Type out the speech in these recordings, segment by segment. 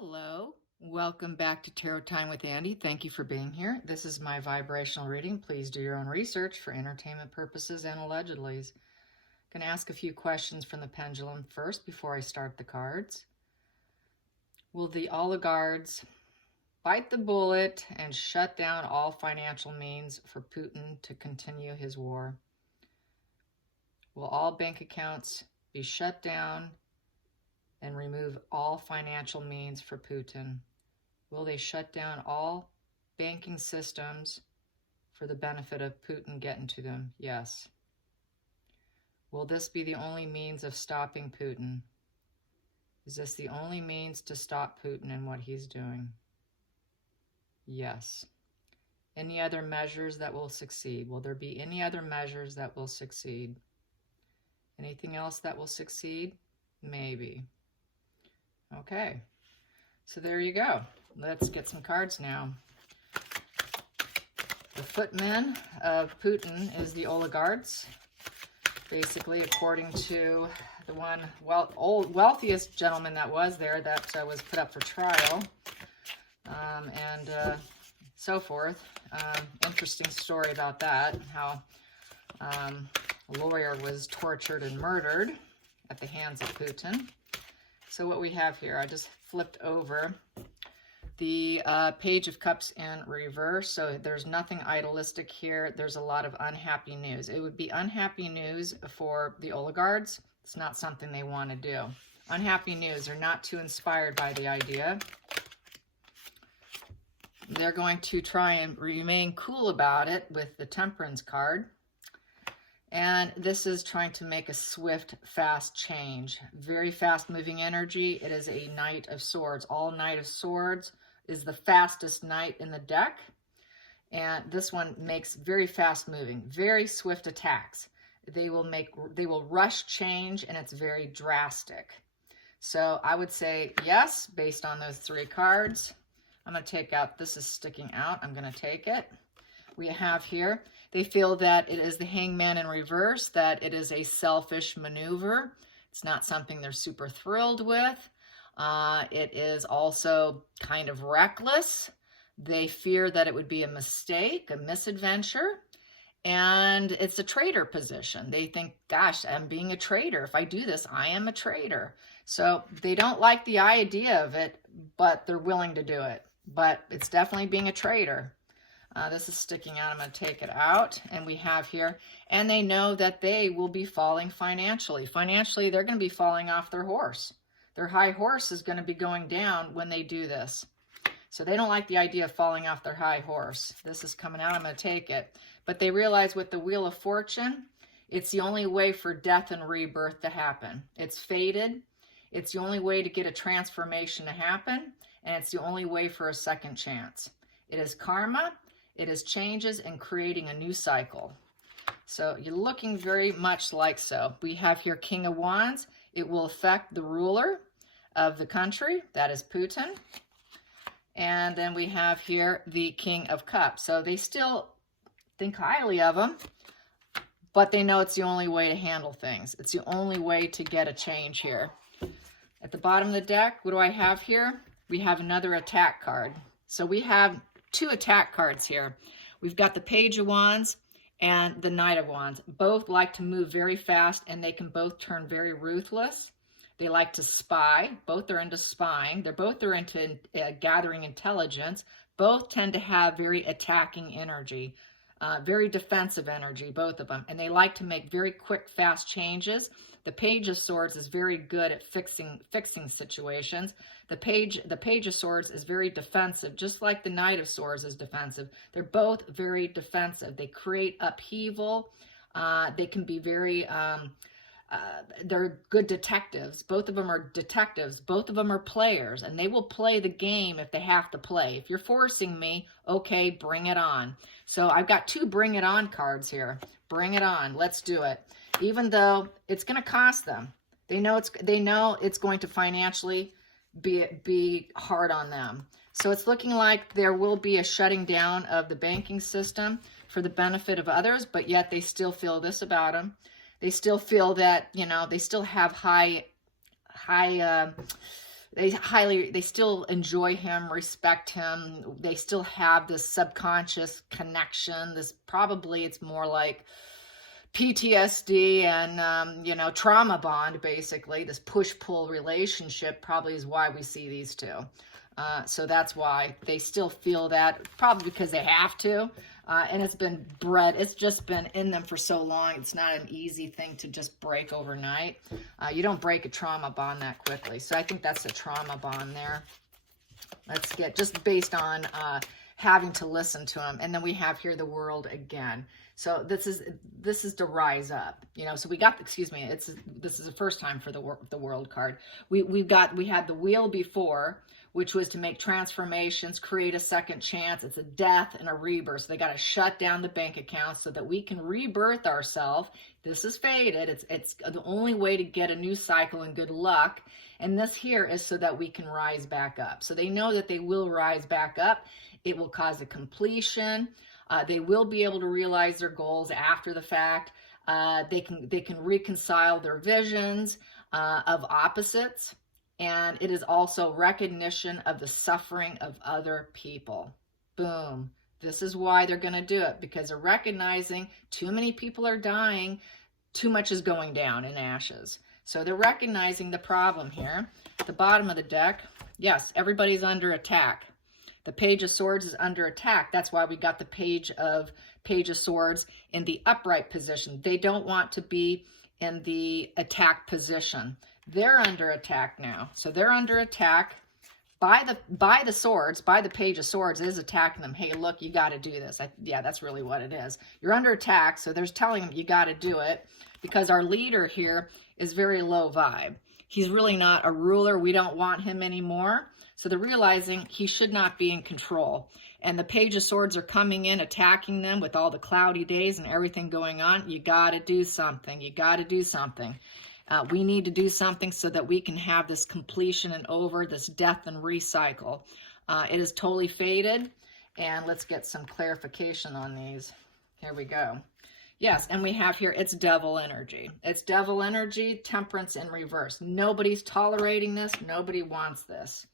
Hello, welcome back to Tarot Time with Andy. Thank you for being here. This is my vibrational reading. Please do your own research for entertainment purposes and allegedly. I'm going to ask a few questions from the pendulum first before I start the cards. Will the oligarchs bite the bullet and shut down all financial means for Putin to continue his war? Will all bank accounts be shut down and remove all financial means for Putin? Will they shut down all banking systems for the benefit of Putin getting to them? Yes. Will this be the only means of stopping Putin? Is this the only means to stop Putin and what he's doing? Yes. Any other measures that will succeed? Will there be any other measures that will succeed? Anything else that will succeed? Maybe. Okay, so there you go. Let's get some cards now. The footmen of Putin is the oligarchs. Basically, according to the one wealthiest gentleman that was there that was put up for trial, and so forth. Interesting story about that, how a lawyer was tortured and murdered at the hands of Putin. So what we have here, I just flipped over the Page of Cups in reverse. So there's nothing idealistic here. There's a lot of unhappy news. It would be unhappy news for the oligarchs. It's not something they want to do. Unhappy news. They're not too inspired by the idea. They're going to try and remain cool about it with the Temperance card. And this is trying to make a swift, fast change. Very fast-moving energy. It is a Knight of Swords. All Knight of Swords is the fastest knight in the deck. And this one makes very fast-moving, very swift attacks. They will rush change, and it's very drastic. So I would say yes, based on those three cards. I'm going to take out, this is sticking out. I'm going to take it. We have here, they feel that it is the Hangman in reverse, that it is a selfish maneuver. It's not something they're super thrilled with. It is also kind of reckless. They fear that it would be a mistake, a misadventure, and it's a traitor position. They think, gosh, I'm being a traitor. If I do this, I am a traitor. So they don't like the idea of it, but they're willing to do it. But it's definitely being a traitor. This is sticking out. I'm going to take it out. And we have here, and they know that they will be falling financially. Financially, they're going to be falling off their horse. Their high horse is going to be going down when they do this. So they don't like the idea of falling off their high horse. This is coming out. I'm going to take it. But they realize with the Wheel of Fortune, it's the only way for death and rebirth to happen. It's fated. It's the only way to get a transformation to happen. And it's the only way for a second chance. It is karma. It is changes and creating a new cycle. So you're looking very much like so. We have here King of Wands. It will affect the ruler of the country. That is Putin. And then we have here the King of Cups. So they still think highly of him, but they know it's the only way to handle things. It's the only way to get a change here. At the bottom of the deck, what do I have here? We have another attack card. So we have two attack cards here. We've got the Page of Wands and the Knight of Wands. Both like to move very fast, and they can both turn very ruthless. They like to spy. Both are into spying. Both are into gathering intelligence. Both tend to have very attacking energy, very defensive energy, both of them. And they like to make very quick, fast changes. The Page of Swords is very good at fixing situations. The Page of Swords is very defensive, just like the Knight of Swords is defensive. They're both very defensive. They create upheaval. They can be very, they're good detectives. Both of them are detectives. Both of them are players, and they will play the game if they have to play. If you're forcing me, okay, bring it on. So I've got two bring it on cards here. Bring it on. Let's do it. Even though it's going to cost them. They know it's going to financially be hard on them. So it's looking like there will be a shutting down of the banking system for the benefit of others, but yet they still feel this about them. They still feel that, they still have high they still enjoy him, respect him. They still have this subconscious connection. It's more like PTSD and, you know, trauma bond, basically. This push-pull relationship probably is why we see these two. So that's why they still feel that, probably because they have to. And it's been bred, it's just been in them for so long. It's not an easy thing to just break overnight. You don't break a trauma bond that quickly. So I think that's a trauma bond there. Let's get, just based on having to listen to him. And then we have here the world again. So this is to rise up, you know. So we got, excuse me, this is the first time for the world card. We had the wheel before, which was to make transformations, create a second chance. It's a death and a rebirth. So they got to shut down the bank accounts so that we can rebirth ourselves. This is fated. It's the only way to get a new cycle and good luck. And this here is so that we can rise back up. So they know that they will rise back up. It will cause a completion. They will be able to realize their goals after the fact. They can reconcile their visions of opposites. And it is also recognition of the suffering of other people. Boom. This is why they're going to do it, because they're recognizing too many people are dying, too much is going down in ashes. So they're recognizing the problem here. At the bottom of the deck, yes, everybody's under attack. The Page of Swords is under attack. That's why we got the Page of Swords in the upright position. They don't want to be in the attack position. They're under attack now. So they're under attack by the swords, by the Page of Swords is attacking them. Hey, look, you got to do this. Yeah, that's really what it is. You're under attack, so there's telling them you got to do it, because our leader here is very low vibe. He's really not a ruler. We don't want him anymore. So they're realizing he should not be in control. And the Page of Swords are coming in, attacking them with all the cloudy days and everything going on. You got to do something. You got to do something. We need to do something so that we can have this completion and over, this death and recycle. It is totally fated. And let's get some clarification on these. Here we go. Yes, and we have here, it's devil energy. It's devil energy, temperance in reverse. Nobody's tolerating this. Nobody wants this.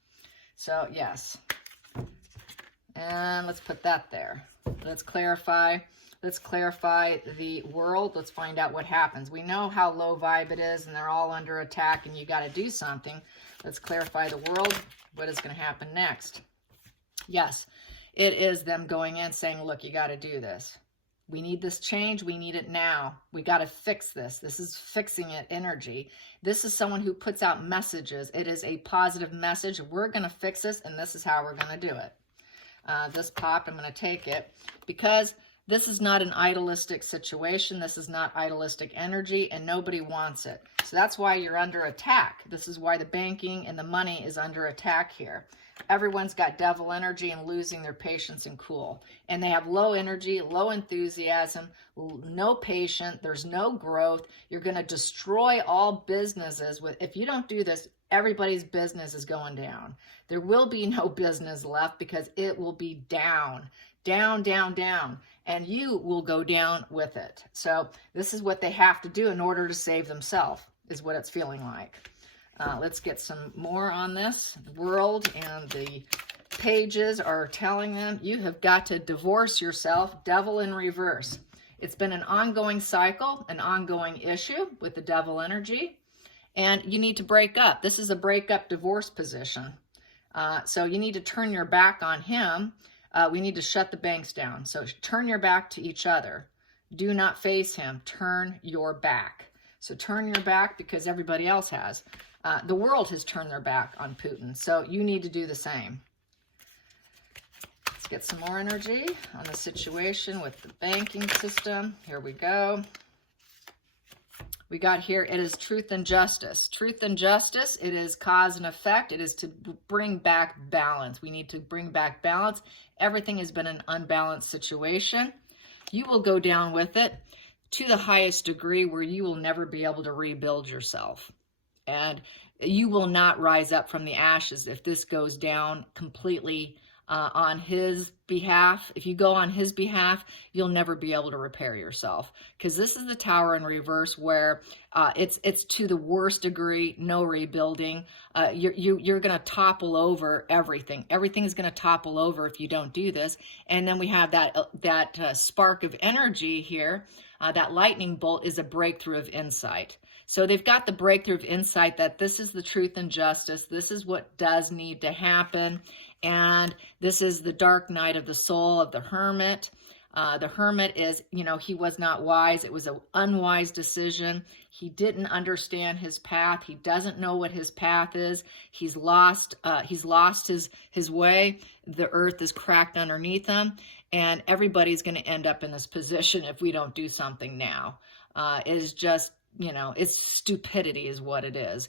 So, yes. And let's put that there. Let's clarify the world. Let's find out what happens. We know how low vibe it is, and they're all under attack, and you got to do something. Let's clarify the world. What is going to happen next? Yes, it is them going in saying, look, you got to do this. We need this change. We need it now. We got to fix this. This is fixing it energy. This is someone who puts out messages. It is a positive message. We're going to fix this, and this is how we're going to do it. This popped. I'm going to take it because this is not an idealistic situation. This is not idealistic energy, and nobody wants it. So that's why you're under attack. This is why the banking and the money is under attack here. Everyone's got devil energy and losing their patience and cool. And they have low energy, low enthusiasm, no patience. There's no growth. You're going to destroy all businesses. If you don't do this, everybody's business is going down. There will be no business left because it will be down, down, down, down. And you will go down with it. So this is what they have to do in order to save themselves, is what it's feeling like. Let's get some more on this. The world and the pages are telling them, you have got to divorce yourself, devil in reverse. It's been an ongoing cycle, an ongoing issue with the devil energy, and you need to break up. This is a breakup divorce position. So you need to turn your back on him. We need to shut the banks down. So turn your back to each other. Do not face him. Turn your back. So turn your back because everybody else has. The world has turned their back on Putin. So you need to do the same. Let's get some more energy on the situation with the banking system. Here we go. We got here, it is truth and justice. Truth and justice, it is cause and effect. It is to bring back balance. We need to bring back balance. Everything has been an unbalanced situation. You will go down with it to the highest degree where you will never be able to rebuild yourself. And you will not rise up from the ashes if this goes down completely on his behalf. If you go on his behalf, you'll never be able to repair yourself, because this is the Tower in reverse, where it's to the worst degree, no rebuilding. You're going to topple over everything. Everything is going to topple over if you don't do this. And then we have that spark of energy here. That lightning bolt is a breakthrough of insight. So they've got the breakthrough of insight that this is the truth and justice. This is what does need to happen. And this is the dark night of the soul of the hermit. The hermit is, he was not wise. It was an unwise decision. He didn't understand his path. He doesn't know what his path is. He's lost his way. The earth is cracked underneath him. And everybody's going to end up in this position if we don't do something now. It is just, it's stupidity is what it is.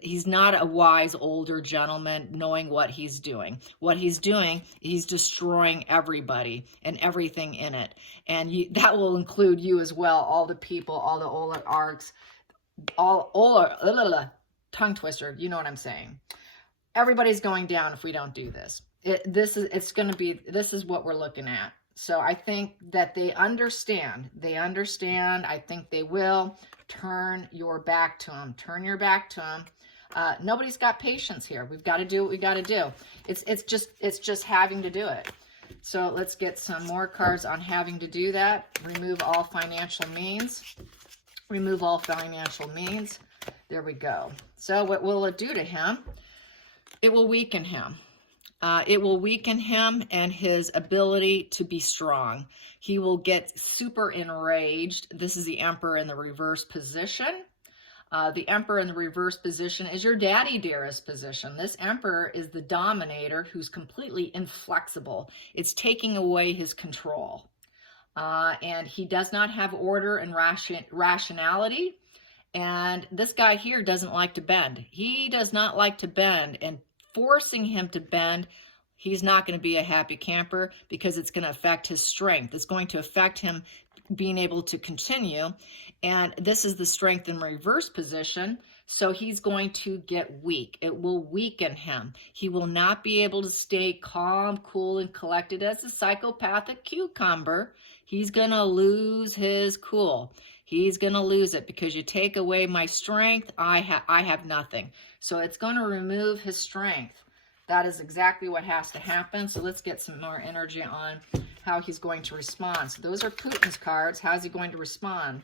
He's not a wise older gentleman knowing what he's doing. What he's doing, he's destroying everybody and everything in it. And that will include you as well, all the people, all the oligarchs, tongue twister, you know what I'm saying. Everybody's going down if we don't do this. This is what we're looking at. So I think that they understand. I think they will. Turn your back to them. Turn your back to them. Nobody's got patience here. We've got to do what we got to do. It's just having to do it. So let's get some more cards on having to do that. Remove all financial means. Remove all financial means. There we go. So what will it do to him? It will weaken him. It will weaken him and his ability to be strong. He will get super enraged. This is the Emperor in the reverse position. The Emperor in the reverse position is your daddy dearest position. This Emperor is the dominator who's completely inflexible. It's taking away his control. And he does not have order and rationality. And this guy here doesn't like to bend. He does not like to bend, and forcing him to bend, he's not going to be a happy camper, because it's going to affect his strength. It's going to affect him being able to continue. And this is the strength in reverse position. So he's going to get weak. It will weaken him. He will not be able to stay calm, cool, and collected as a psychopathic cucumber. He's going to lose his cool. He's going to lose it, because you take away my strength, I have nothing. So it's going to remove his strength. That is exactly what has to happen. So let's get some more energy on how he's going to respond. So those are Putin's cards. How's he going to respond?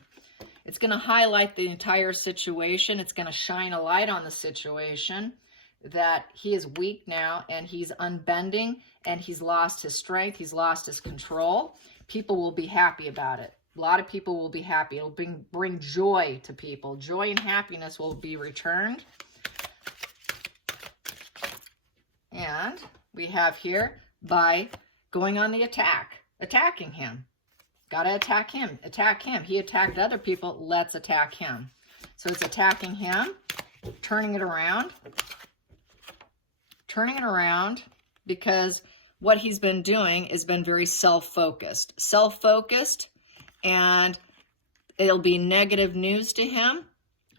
It's going to highlight the entire situation. It's going to shine a light on the situation, that he is weak now, and he's unbending, and he's lost his strength. He's lost his control. People will be happy about it. A lot of people will be happy. It'll bring joy to people. Joy and happiness will be returned. And we have here, by going on the attack, attacking him. Got to attack him. Attack him. He attacked other people. Let's attack him. So it's attacking him, turning it around. Turning it around, because what he's been doing has been very self-focused. Self-focused, and it'll be negative news to him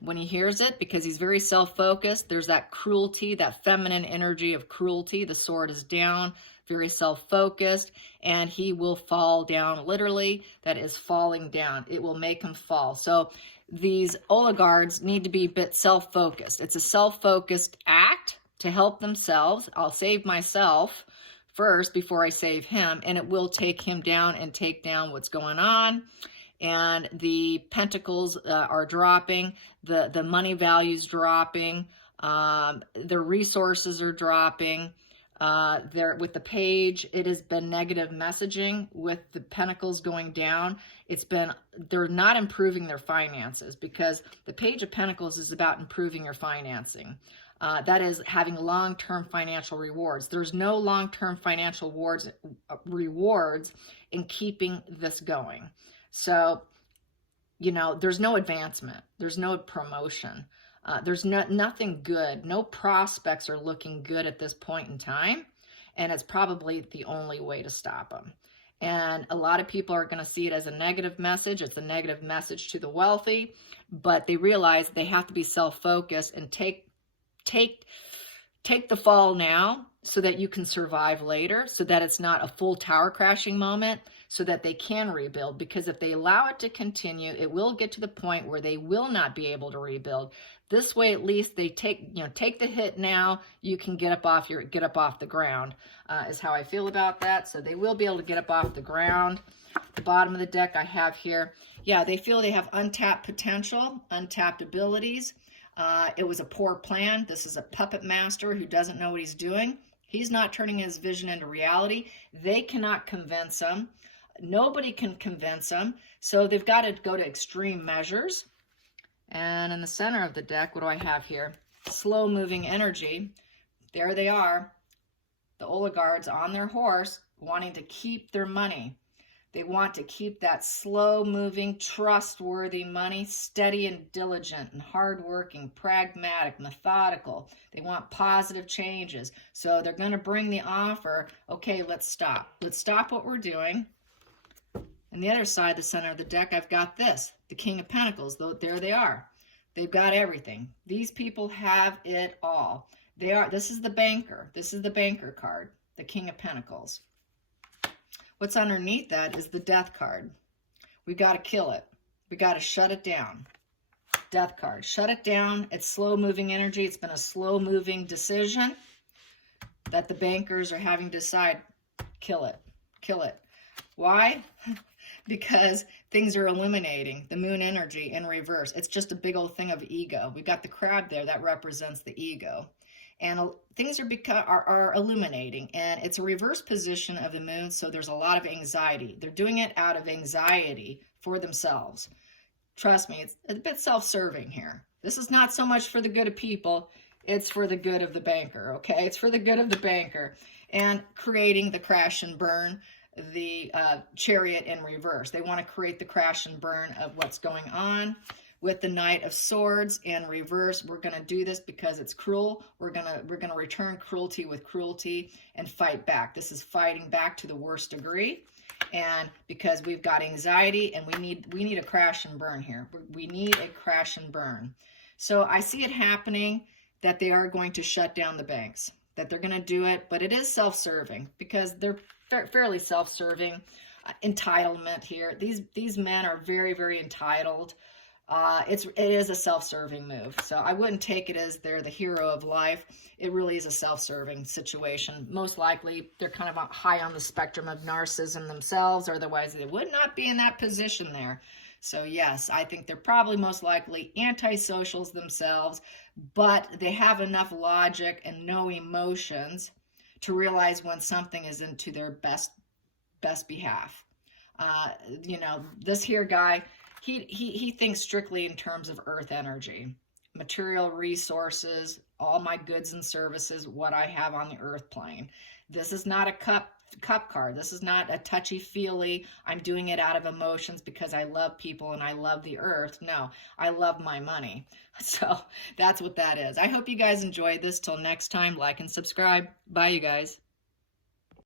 when he hears it, because he's very self-focused. There's that cruelty, that feminine energy of cruelty. The sword is down, very self-focused, and he will fall down. Literally, that is falling down. It will make him fall. So these oligarchs need to be a bit self-focused. It's a self-focused act to help themselves. I'll save myself first before I save him, and it will take him down and take down what's going on. And the pentacles are dropping, the money value's dropping, the resources are dropping. With the page, it has been negative messaging. With the pentacles going down, they're not improving their finances, because the page of pentacles is about improving your financing. That is having long-term financial rewards. There's no long-term financial rewards in keeping this going. So, there's no advancement. There's no promotion. There's nothing good. No prospects are looking good at this point in time. And it's probably the only way to stop them. And a lot of people are going to see it as a negative message. It's a negative message to the wealthy. But they realize they have to be self-focused and take take the fall now so that you can survive later, so that it's not a full tower crashing moment, so that they can rebuild. Because if they allow it to continue, it will get to the point where they will not be able to rebuild. This way, at least they take the hit now. You can get up off the ground. Is how I feel about that. So they will be able to get up off the ground. The bottom of the deck I have here. Yeah, they feel they have untapped potential, untapped abilities. It was a poor plan. This is a puppet master who doesn't know what he's doing. He's not turning his vision into reality. They cannot convince him. Nobody can convince him. So they've got to go to extreme measures. And in the center of the deck, what do I have here? Slow moving energy. There they are. The oligarchs on their horse wanting to keep their money. They want to keep that slow-moving, trustworthy money, steady and diligent and hardworking, pragmatic, methodical. They want positive changes. So they're going to bring the offer, okay, let's stop. Let's stop what we're doing. And the other side, the center of the deck, I've got this, the King of Pentacles. There they are. They've got everything. These people have it all. This is the banker. This is the banker card, the King of Pentacles. What's underneath that is the Death card. We got to kill it. We got to shut it down. Death card. Shut it down. It's slow-moving energy. It's been a slow-moving decision that the bankers are having to decide. Kill it. Kill it. Why? Because things are illuminating. The moon energy in reverse. It's just a big old thing of ego. We got the crab there. That represents the ego. And things are illuminating, and it's a reverse position of the moon, so there's a lot of anxiety. They're doing it out of anxiety for themselves. Trust me, it's a bit self-serving here. This is not so much for the good of people, it's for the good of the banker, okay? It's for the good of the banker. And creating the crash and burn, the chariot in reverse. They want to create the crash and burn of what's going on. With the Knight of Swords in reverse, we're going to do this because it's cruel. We're going to return cruelty with cruelty and fight back. This is fighting back to the worst degree. And because we've got anxiety and we need a crash and burn here. We need a crash and burn. So I see it happening that they are going to shut down the banks, that they're going to do it, but it is self-serving because they're fairly self-serving. Entitlement here. These men are very, very entitled. It is a self-serving move. So I wouldn't take it as they're the hero of life. It really is a self-serving situation. Most likely, they're kind of high on the spectrum of narcissism themselves. Otherwise, they would not be in that position there. So yes, I think they're probably most likely antisocials themselves, but they have enough logic and no emotions to realize when something is into their best behalf. This here guy, he thinks strictly in terms of earth energy, material resources, all my goods and services, what I have on the earth plane. This is not a cup card. This is not a touchy-feely, I'm doing it out of emotions because I love people and I love the earth. No, I love my money. So that's what that is. I hope you guys enjoyed this. Till next time, like and subscribe. Bye, you guys.